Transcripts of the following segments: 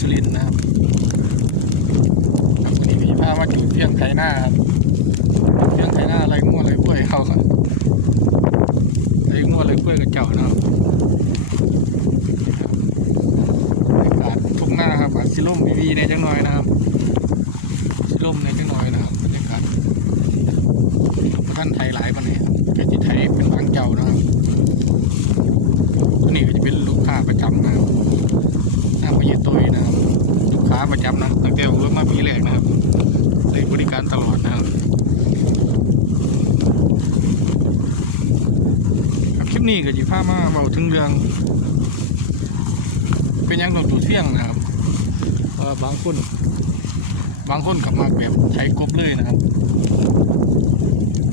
สุรินทร์นะครับวันนี้พี่พามาจุดเพียงไถหน้าครับเพียงไถหน้าไรงัวไรกล้วยเขาครับไรงัวไรกล้วยกับเจ้านะครับบรรยากาศทุ่งหน้าครับอาจสิล่มวีวีในจังหน่อยนะครับสิล่มในจังหน่อยนะครับบรรยากาศท่านไทยหลายปันนี้ครับเกิดที่ไทยเป็นบางเจ้านะครับตัวนี้ก็จะเป็นลูกค้าประจำนะครับ น้ำพยตุยนะครับลูกค้าประจำนะตั้งแต่ผมรถมาปีแรกนะครับเลยบริการตลอดนะครับคลิปนี้ก็จะพามาเบาถึงเรื่อง เป็นยังต้องจุดเสี่ยงนะครับบางคนบางคนกลับมาแบบใช้กบเลยนะครับ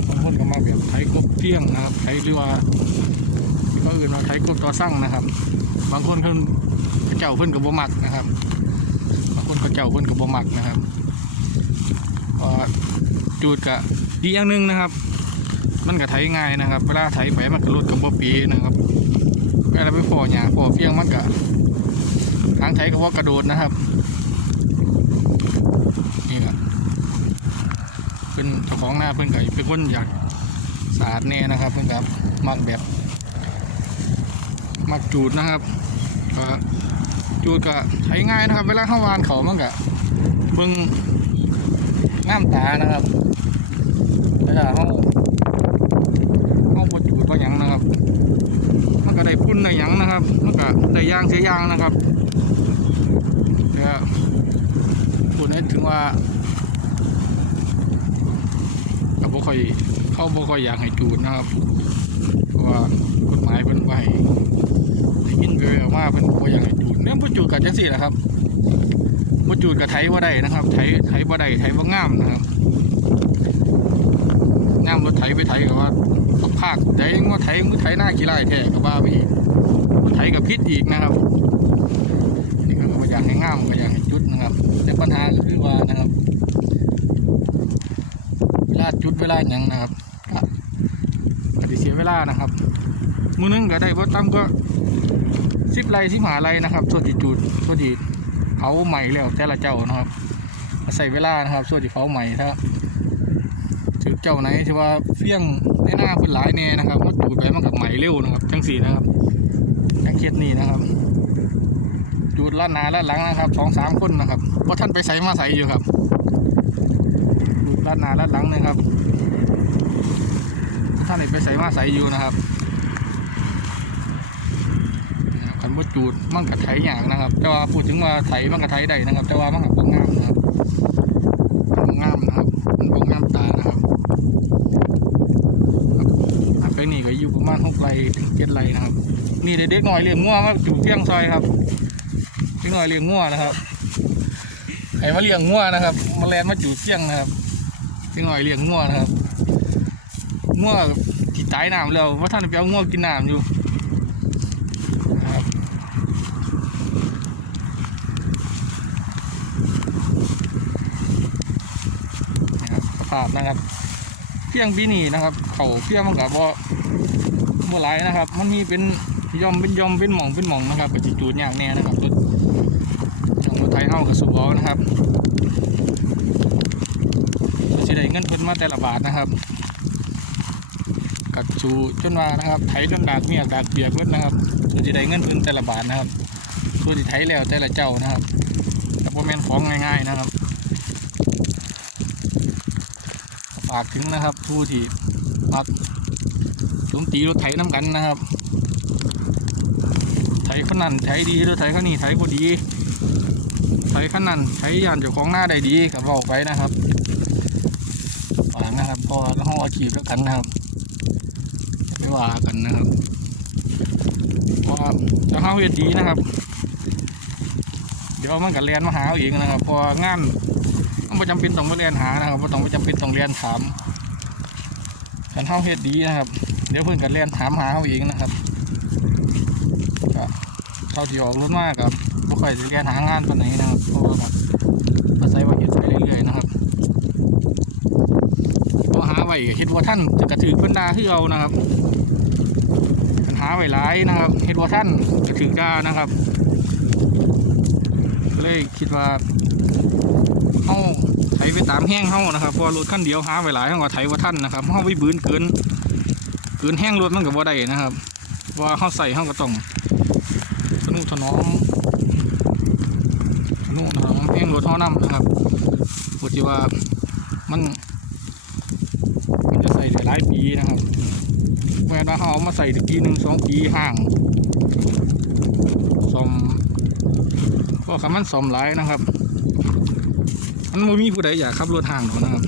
บางคนกลับมาแบบใช้กบเสี่ยงนะครับใช้หรือว่าที่เขาอื่นมาใช้กบต่อสั่งนะครับ บางคนเพิ่นเขา เจ้าเพิ่นกับบ่มักนะครับบางคนเขาเจ้าเพิ่นกับบ่มักนะครับจูดกะดีอย่างหนึงนะครับ มันก็ไถง่ายนะครับเวลาไถไปมันก็ลดกับบ่ปีนะครับเวลาไปพอหญ้าพอเฟียงมันก็ทางไถก็บ่ากระโดดนะครับนี่ครับเป็นเจ้าของหน้าเพิ่นก็เป็นคนอยากสะอาดแน่นะครับเพิ่นก็มักแบบมักจูดนะครับก็ จูดก็ใช้ง่ายนะครับ เวลาเข้าวานเขามันก็เบิ่งน้ำตานะครับเวลาเขาเขาบดจูดก็ยังนะครับ มันก็ได้พุ่นได้หยังนะครับ มันก็ได้ยางเสียยางนะครับแต่พูดให้ถึงว่าก็บ่ค่อยเขาบ่ค่อยอยากให้จูดนะครับเพราะว่ากฎหมายเป็นไว้ ได้ยินเวลว่าเป็นบ่อยากให้จูดเรื่องบ่ จังซี่แหละครับบ่จูดกับไถบ่าได้นะครับ ไถไถบ่าได้ไถบ่างามนะครับงามรถไถไปไถก็ว่าตกภาคไถว่าไถมือไถหน้ากี่ไร่แท้ก็ว่าไปอีกบ่ไถกับพิษอีกนะครับนี่ก็อยากให้งามก็อยากให้จุดนะครับ แต่ปัญหาก็คือว่านะครับเวลาจุดเวลาหยังนะครับก็ก็สิเสียเวลานะครับมือนึงก็ได้บ่ต่ำก็ สิบไรสิบหาไรนะครับส่วนที่จูดส่วนที่เผาใหม่แล้วแต่ละเจ้านะครับใส่เวลานะครับ ส่วนที่เผาใหม่ถ้าถือเจ้าไหนที่ว่าเฟี้ยงในหน้าพิ่นหลายแน่นะครับมันจูดไปมันกับใหม่เร็วนะครับจังสี่นะครับจังเคสนี้นะครับจูดล้านนาล้านหลังนะครับสองสามคนนะครับเพราะท่านไปใส่มาใส่อยู่ครับจูดล้านนาล้านหลังนะครับท่านไหนไปใส่มาใส่อยู่นะครับ นะครับคันว่า จูดมันกะไถอย่างนะครับ แต่ว่าพูดถึงว่าไถมันกะไถได้นะครับ แต่ว่ามันกับงามนะครับมันบ่งามนะครับมันบ่งามตานะครับครับแปลงนี้ก็อยู่ประมาณหกไร่ถึงเจ็ดไร่นะครับนี่เด็กๆหน่อยเลี้ยงงัวมาจูดเที่ยงซอยครับเด็กหน่อยเลี้ยงงัวนะครับใครมาเลี้ยงงัวนะครับมาแลนมาจูดเที่ยงนะครับเด็กหน่อยเลี้ยงงัวนะครับงัวที่ตายน้ำแล้วว่าท่านไปเอางัวกินน้ำอยู่ นะครับนะครับสภาพนะครับ เพียงปีนี้นะครับ เขาเพียงมันกับว่าบ่หลายนะครับ มันมีเป็นย่อมเป็นย่อมเป็นหม่องเป็นหม่องนะครับกับจิจูดอย่างแน่นะครับรถทางรถไทยเฮากับสุบอนะครับสิได้เงินเพิ่นมาแต่ละบาทนะครับกับจูจนว่านะครับไถจนดากเมียดากเบียกเบิดนะครับส่วนที่ได้เงินเพิ่นแต่ละบาทนะครับส่วนที่ไถแล้วแต่ละเจ้านะครับแต่พอแม่นของง่ายๆนะครับ ฝากถึงนะครับผู้ที่มักสมตีรถไถน้ำกันนะครับ ไถขนาดไถดีรถไถขนี้ไถบ่ดี ไถขนาดไถยานเจ้าของหน้าได้ดีกับเราไปนะครับฝากนะครับเพอเราห้องอาชีพแล้วกันนะครับไม่ว่ากันนะครับเพราะว่าจะเข้าเฮ็ดดีนะครับ เดี๋ยวมันกับเรียนมาหาเอาเองนะครับพองาน ไม่จำเป็นต้องมาเรียนหานะครับไม่ต้องไม่จำเป็นต้องเรียนถามการเข้าเฮ็ดดีนะครับ เดี๋ยวเพื่อนกันเรียนถามหาเอาเองนะครับก็เท่าที่ออกรถมากครับไม่ค่อยจะเรียนหางานปานไหนนะครับเพราะว่าอาศัยว่าเฮ็ดไปเรื่อยๆนะครับพอหาไว้ก็ดว่าท่านจะกระถือเพิ่นดาที่เรานะครับปัญหาไว้หลายนะครับเฮ็ดว่าท่านจะถือดานะครับ เลยคิดว่า เฮาไถไปตามแห้งเฮานะครับพราะว่ารถคันเดียวหาไวหลายเฮาก็ไถว่าทันนะครับเฮาไปบืนเกินเกินแห้งรถมันก็บ่ได้นะครับพราะว่าเฮาใส่เฮาก็ต้องทนุถนอมทนุถนอมแห้งรถเฮานํนะครับเพราะที่ว่ามันมันจะใส่ได้หลายปีนะครับแม้ว่าเฮาเอามาใส่ได้ปีหนึ่งสองปีห่างซ่อมเพราะคำมันซ่อมหลายนะครับ มันไม่มีผู้ใดอยากขับรถห่างหรอกนะครับ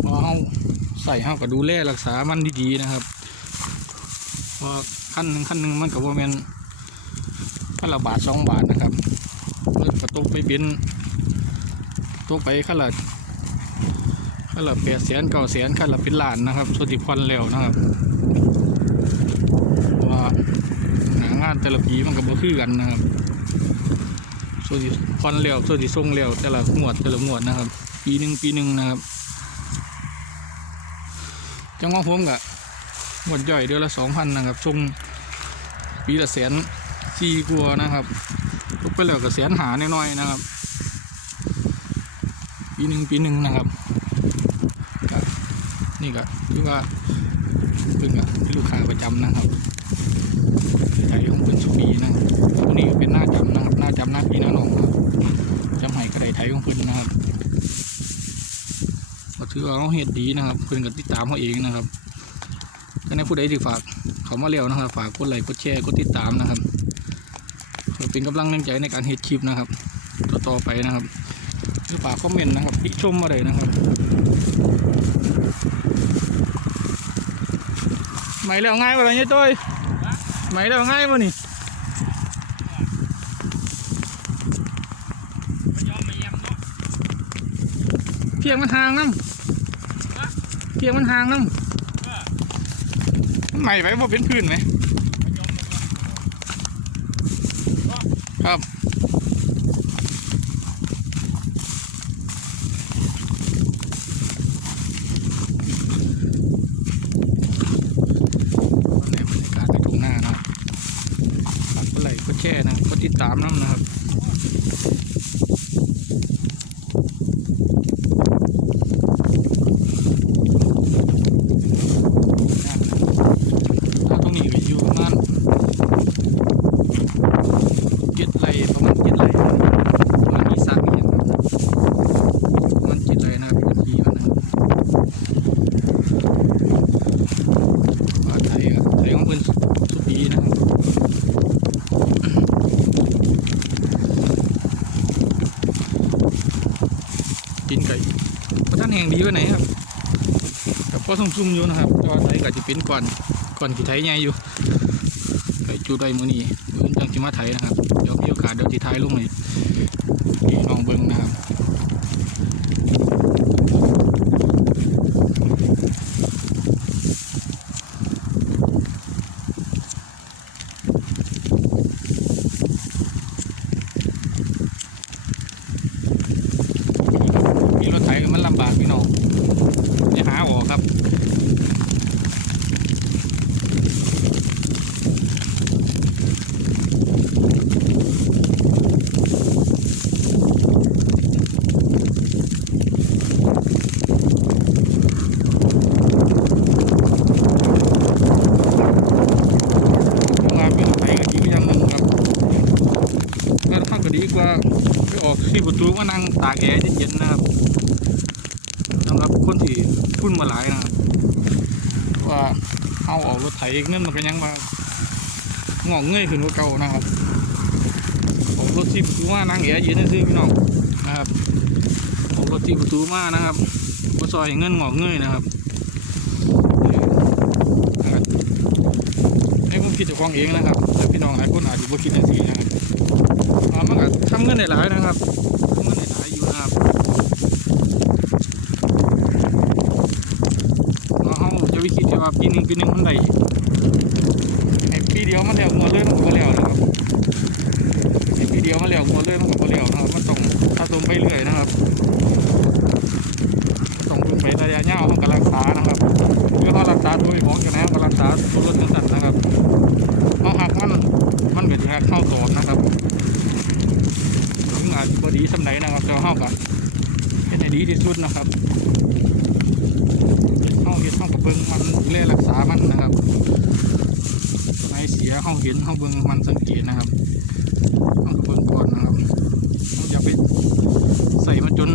เพอเราใส่เฮาก็ดูแลรักษามันดีๆนะครับพอขั้นหนึ่งขั้นหนึ่งมันกับว่าแมนขั้นละบาทสองบาทนะครับรถกระตุกไปเป็นตกไปขั้นละขั้นละแปดแสนเก้าแสนขั้นละเป็นล้านนะครับส่วนที่พันแล้วนะครับว่างานแต่ละปีมันก็บ่คือกันนะครับ ส่วนที่คอนเลี้ยวส่วนที่ทรงเลี้ยวแต่ละหมวดแต่ละหมวดนะครับ ปีหนึ่งปีหนึ่งนะครับจังหวะผมกะหมวดย่อยเดือนละสองพันนะครับทรงปีละแสนสี่กัวนะครับลบไปแล้วก็แสนหาน้อยๆนะครับ ปีหนึ่งปีหนึ่งนะครับนี่ก็ที่ว่าเพิ่งเป็นลูกค้าประจำนะครับ ใจของเพิ่นสุปีนะครับตัวนี้เป็นหน้าจำนะครับหน้าจำหน้าปีหน้าหนองครับจำไห้กระไดไทยของเพิ่นนะครับก็ถือว่าเขาเฮ็ดดีนะครับ เพิ่นก็ติดตามเขาเองนะครับก็ในผู้ใดที่ฝากเขามาเร็วนะครับ ฝากกดไลค์กดแชร์กดติดตามนะครับเพื่อเป็นกำลังแรงใจในการเฮ็ดคลิปนะครับ ต่อไปนะครับหรือฝากคอมเมนต์นะครับติชมมาเลยนะครับไม่แล้วง่ายกว่านี้ต้อ ยไม่แล้วง่ายกว่านี่เพียงมันห่างน้ำเพียงมันห่างน้ำมันใหม่ไปว่าเป็นพื้นไหมครับในบรรยากาศในทุ่งนานะครับฝากกดไลค์กดแชร์นะกดติดตามน้ำนะครับ ถ้าตรงนี้ก็อยู่ประมาณเจ็ดไร่ประมาณเจ็ดไร่ประมาณนี้สร้างอีกอย่างครับประมาณเจ็ดไร่นะครับพื้นที่มันนะครับว่าไทยอะไทยของเพิ่นสุสุปีนะครับกินไก่ประท่านแห่งดีไว้ไหนครับกับพ่อซุ่มๆอยู่นะครับแต่ว่าไทยก็จะเป็นก่อนก่อนที่ไทยใหญ่อยู่ไก่จูได้มือนี้มือจังจิมาไทยนะครับเดี๋ยวมีโอกาสเดี๋ยวที่ไทยลงเลยพี่น้องเบิ้งนะครับมีรถไถมันลำบากพี่น้องอย่าหาออกครับ ทำงานเป็นไถก็ดีอย่างหนึ่งครับก็ถ้าก็ดีกว่า ไปออกที่ประตูมานั่งตากแอร์เย็นๆนะครับสำหรับคนที่พุ่นมาหลายนะครับว่าเอาออกรถไถเงินมันก็ยังมางอกเงยขึ้นกว่าเก่านะครับออกรถที่ประตูมานั่งแอร์เย็นซื่อๆพี่น้องนะครับออกรถที่ประตูมานะครับมาซอยเงินงอกเงยนะครับให้ผมคิดจากของเองนะครับแต่พี่น้องหลายคนอาจจะบ่คิดอย่างนี้นะครับ อ่ามันก็ทำเงินได้หลายนะครับทำเงินได้หลายอยู่นะครับเราเฮาจะวิคิดว่าปีหนึ่งปีหนึ่งมันได้ให้ปีเดียวมันแล้วหมดเลยมันก็บ่แล้วนะครับให้ปีเดียวมันแล้วหมดเลยมันก็บ่แล้วนะครับมันต้องสะสมไปเรื่อยนะครับต้องดูไประยะยาวมันก็รักษานะครับเพื่อเขารักษาตัวของกันนะก็รักษาตัวรถจังซั่นนะครับเขาหักมันมันก็จะหักเข้าต่อดนะครับ แต่ว่าเฮาก็เฮ็ดให้ดีที่สุดนะครับเฮาเฮ็ดเฮาก็เบิ่งมันดูแลรักษามันนะครับไม้เสียเฮาเห็นเฮาเบิ่งมันสังเกตนะครับเฮาก็เบิ่งก่อนนะครับเฮาอย่าไปใส่มันจน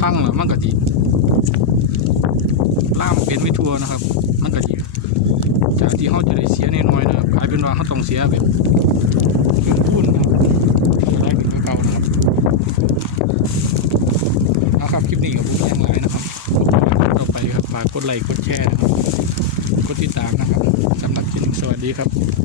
พังแล้วมันก็สิล่ามเป็นไม่ทั่วนะครับ มันก็สิจากที่เฮาจะได้เสียน้อยๆนะครับกลายเป็นว่าเฮาต้องเสียแบบเป็นพูนนะครับได้เป็นกว่าเก่านะครับ เอาครับ คลิปนี้กับผมยังไลายนะครับต่อไปครับฝาก กดไลค์กดแชร์นะครับ กดติดตามนะครับสำหรับคลิปนี้สวัสดีครับ